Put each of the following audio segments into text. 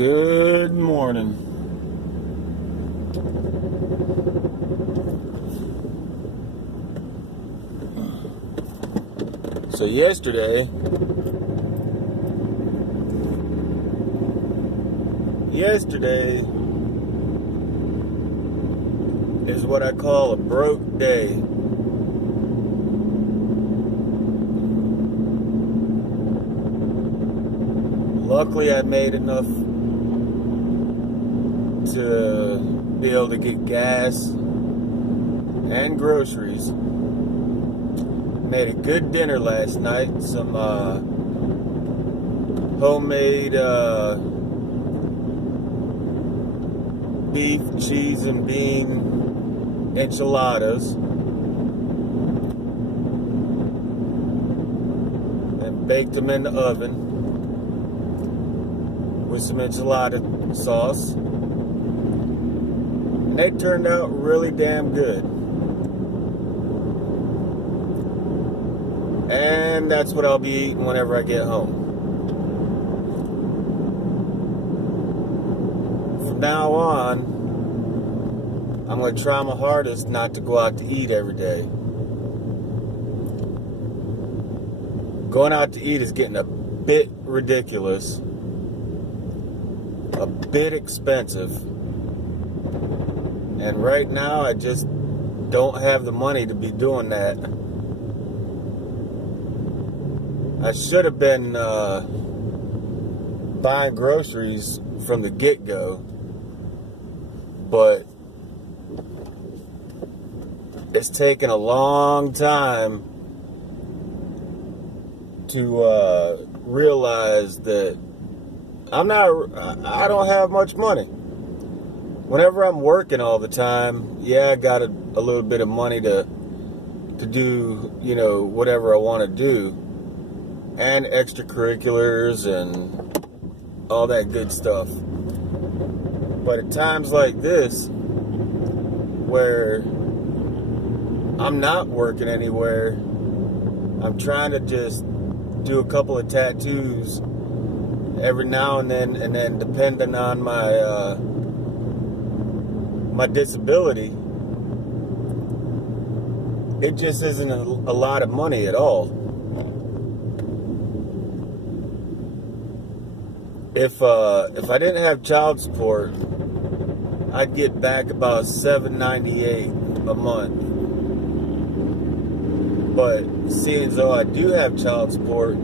Good morning. So yesterday is what I call a broke day. Luckily, I made enough to be able to get gas and groceries. Made a good dinner last night. Some homemade beef, cheese, and bean enchiladas. And baked them in the oven with some enchilada sauce. And they turned out really damn good. And that's what I'll be eating whenever I get home. From now on, I'm going to try my hardest not to go out to eat every day. Going out to eat is getting a bit ridiculous, a bit expensive, and right now I just don't have the money to be doing that. I should have been buying groceries from the get-go, but it's taken a long time to realize that I don't have much money. Whenever I'm working all the time, yeah, I got a little bit of money to do, whatever I want to do. And extracurriculars and all that good stuff. But at times like this, where I'm not working anywhere, I'm trying to just do a couple of tattoos every now and then depending on my my disability, it just isn't a lot of money at all. If I didn't have child support, I'd get back about $7.98 a month. But seeing as though I do have child support, I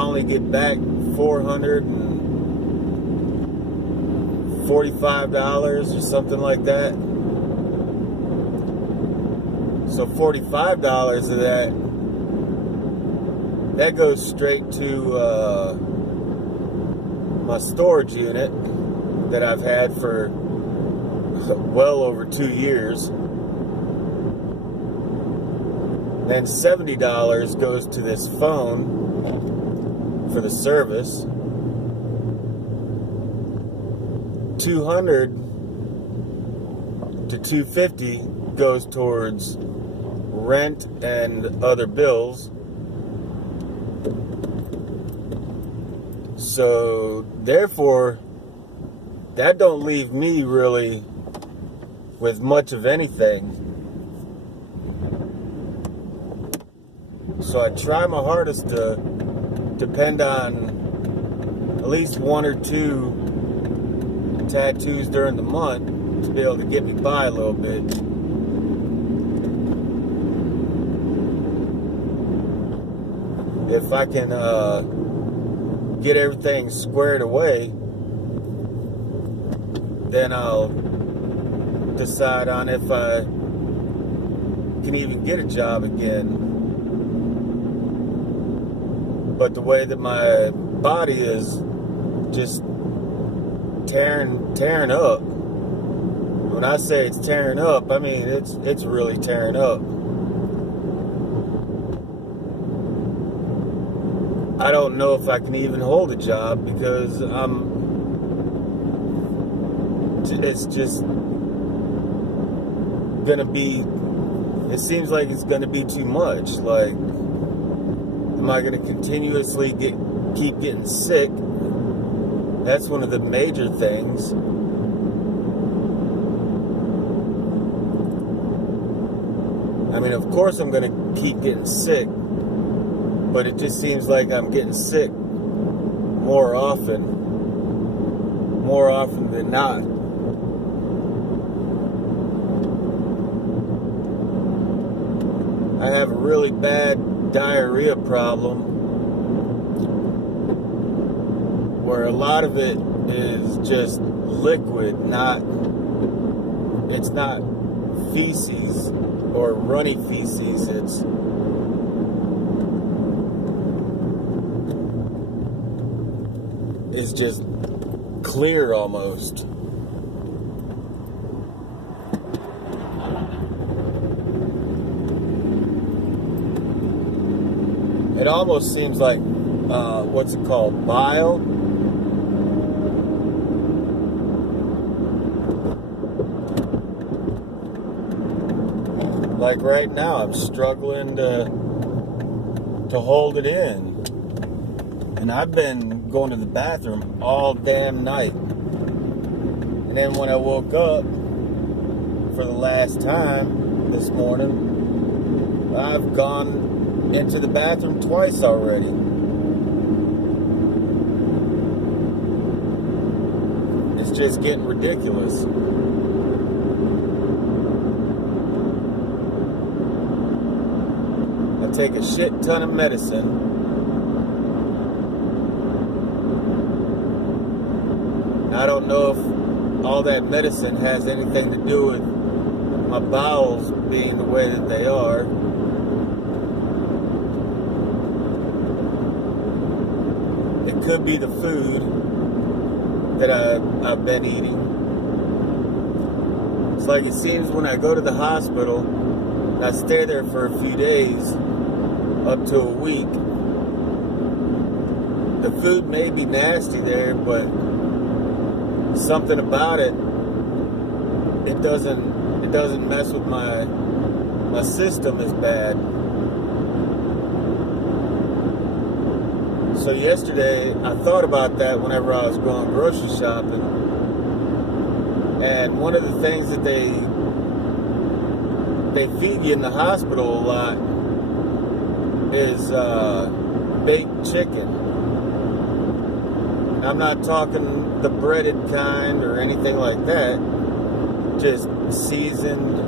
only get back $445 or something like that. So $45 of that goes straight to my storage unit that I've had for well over 2 years. Then $70 goes to this phone for the service. $200 to $250 goes towards rent and other bills. So therefore, that don't leave me really with much of anything. So I try my hardest to depend on at least 1 or 2 tattoos during the month to be able to get me by a little bit. If I can get everything squared away, then I'll decide on if I can even get a job again. But the way that my body is just tearing up. When I say it's tearing up, I mean it's really tearing up. I don't know if I can even hold a job because it's just gonna be, it seems like it's gonna be too much. Like, am I gonna continuously keep getting sick That's one of the major things. I mean, of course I'm going to keep getting sick, but it just seems like I'm getting sick more often than not. I have a really bad diarrhea problem where a lot of it is just liquid, it's not feces or runny feces, it's just clear almost. It almost seems like, what's it called, bile? Like right now, I'm struggling to hold it in. And I've been going to the bathroom all damn night. And then when I woke up for the last time this morning, I've gone into the bathroom twice already. It's just getting ridiculous. I take a shit ton of medicine. I don't know if all that medicine has anything to do with my bowels being the way that they are. It could be the food that I've been eating. It's like it seems when I go to the hospital, and I stay there for a few days, up to a week, the food may be nasty there, but something about it doesn't mess with my system as bad. So yesterday I thought about that whenever I was going grocery shopping, and one of the things that they feed you in the hospital a lot is baked chicken. I'm not talking the breaded kind or anything like that. Just seasoned,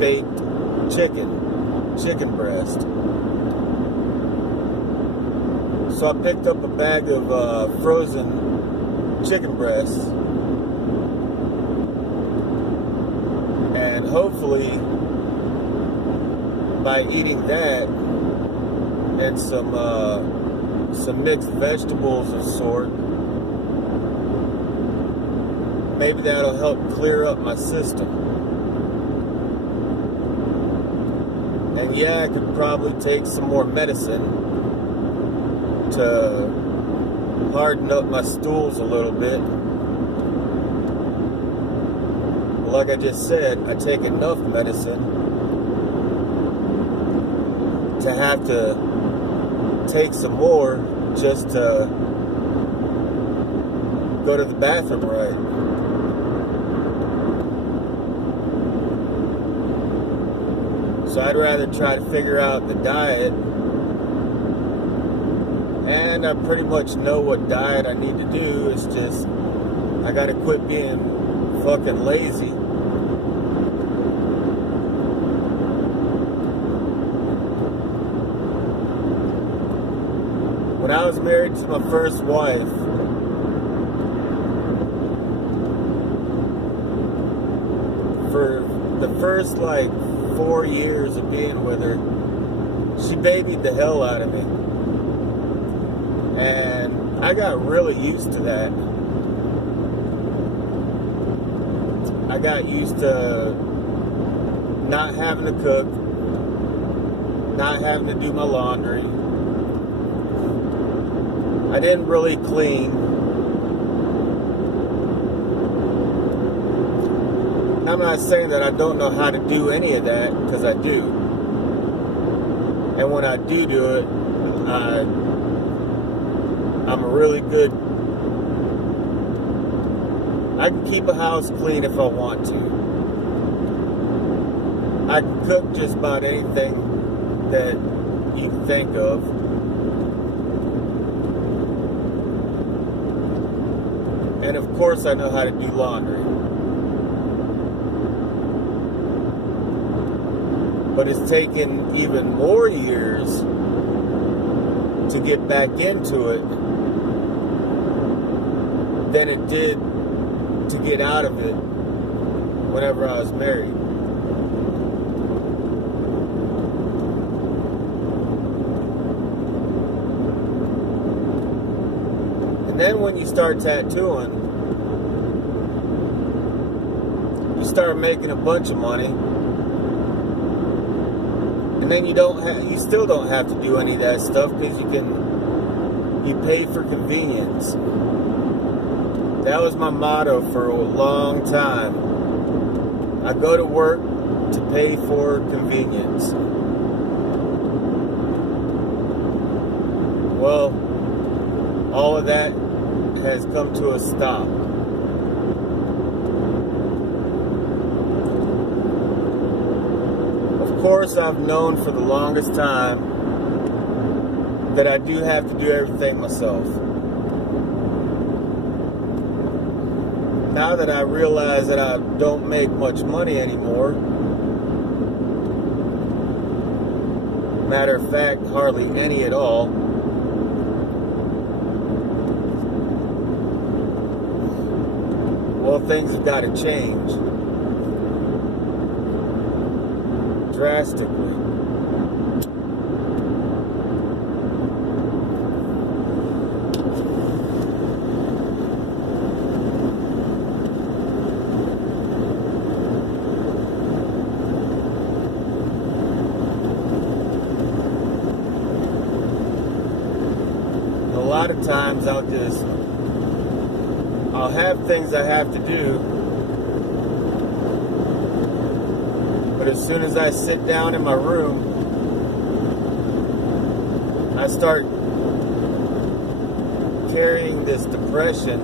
baked chicken breast. So I picked up a bag of frozen chicken breasts. And hopefully, by eating that and some mixed vegetables of sort, maybe that'll help clear up my system. And yeah, I could probably take some more medicine to harden up my stools a little bit. Like I just said, I take enough medicine to have to take some more just to go to the bathroom right. So I'd rather try to figure out the diet, and I pretty much know what diet I need to do. It's just I gotta quit being fucking lazy. When I was married to my first wife, for the first 4 years of being with her, she babied the hell out of me. And I got really used to that. I got used to not having to cook, not having to do my laundry. I didn't really clean. I'm not saying that I don't know how to do any of that, because I do. And when I do it, I'm a really good I can keep a house clean if I want to. I can cook just about anything that you can think of. And of course I know how to do laundry. But it's taken even more years to get back into it than it did to get out of it whenever I was married. And then when you start tattooing, you start making a bunch of money, and then you still don't have to do any of that stuff because you pay for convenience. That was my motto for a long time. I go to work to pay for convenience. Well, all of that has come to a stop. Of course, I've known for the longest time that I do have to do everything myself. Now that I realize that I don't make much money anymore, matter of fact, hardly any at all, well, things have got to change drastically. A lot of times I'll have things I have to do, but as soon as I sit down in my room, I start carrying this depression.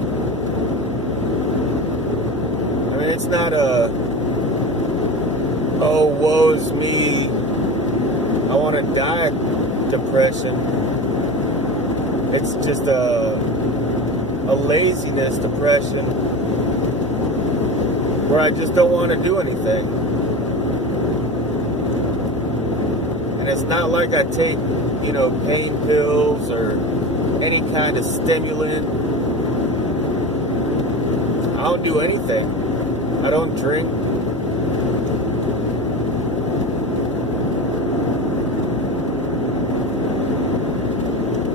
I mean, it's not oh, woe's me, I want to die depression. It's just a laziness depression where I just don't want to do anything. And it's not like I take, pain pills or any kind of stimulant. I don't do anything. I don't drink.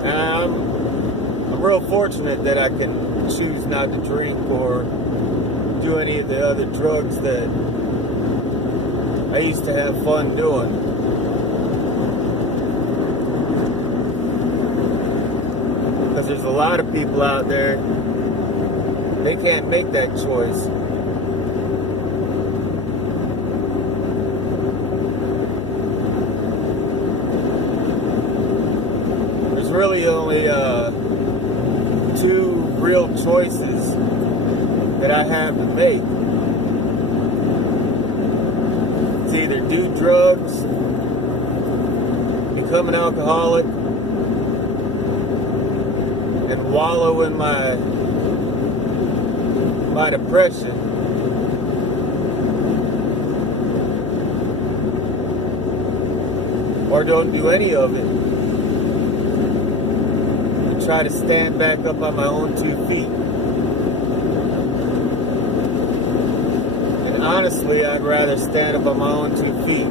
I'm real fortunate that I can choose not to drink or do any of the other drugs that I used to have fun doing. Because there's a lot of people out there, they can't make that choice. There's really only two real choices that I have to make. It's either do drugs, become an alcoholic, and wallow in my depression, or don't do any of it and try to stand back up on my own 2 feet. And honestly, I'd rather stand up on my own 2 feet.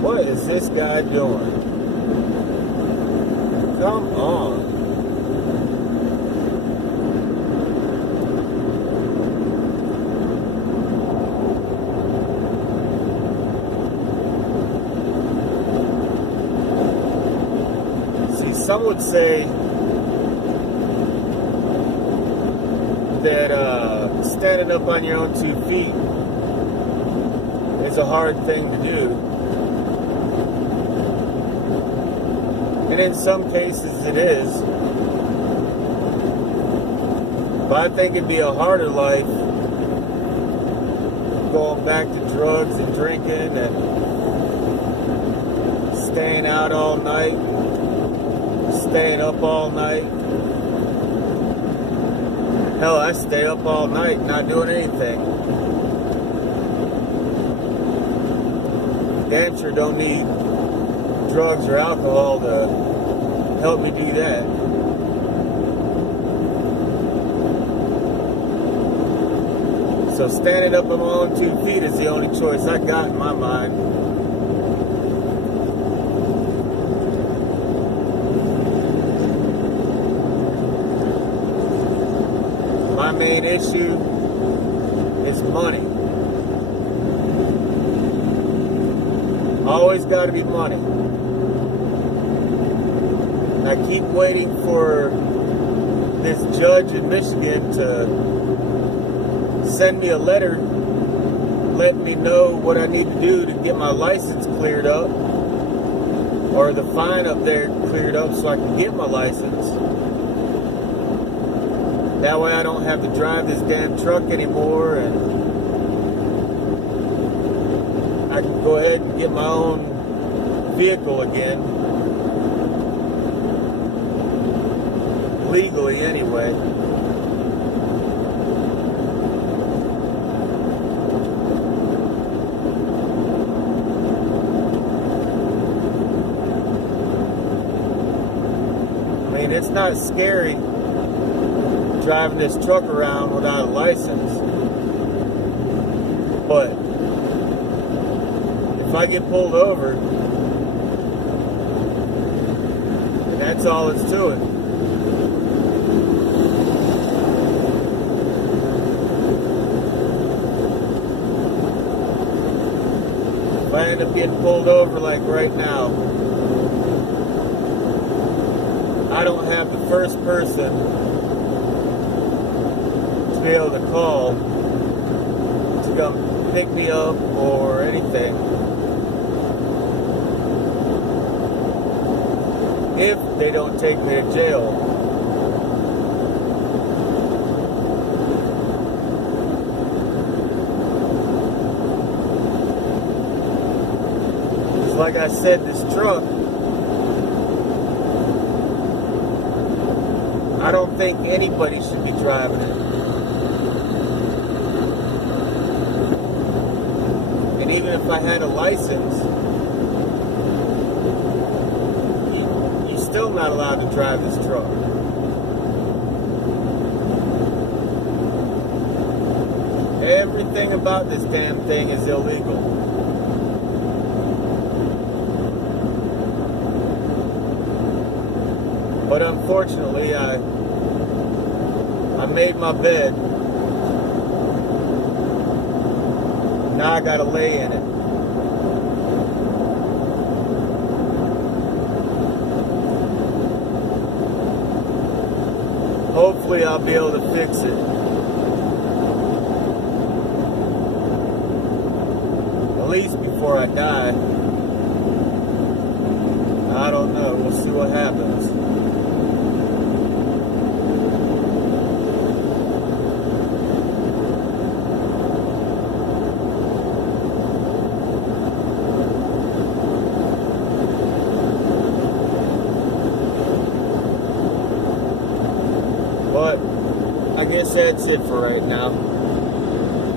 What is this guy doing? Come on. Some would say that standing up on your own 2 feet is a hard thing to do. And in some cases it is. But I think it'd be a harder life going back to drugs and drinking and staying out all night, staying up all night. Hell, I stay up all night not doing anything. Damn sure don't need drugs or alcohol to help me do that. So standing up on my own 2 feet is the only choice I got in my mind. My main issue is money. Always got to be money. And I keep waiting for this judge in Michigan to send me a letter letting me know what I need to do to get my license cleared up, or the fine up there cleared up so I can get my license. That way I don't have to drive this damn truck anymore, and I can go ahead and get my own vehicle again. Legally anyway. I mean, it's not scary driving this truck around without a license, but if I get pulled over, and that's all it's to it. If I end up getting pulled over like right now, I don't have the first person be able to call to come pick me up or anything if they don't take me to jail. It's like I said, this truck, I don't think anybody should be driving it. Even if I had a license, you're still not allowed to drive this truck. Everything about this damn thing is illegal. But unfortunately, I made my bed. Now I gotta lay in it. Hopefully I'll be able to fix it. At least before I die. I don't know. We'll see what happens. But I guess that's it for right now.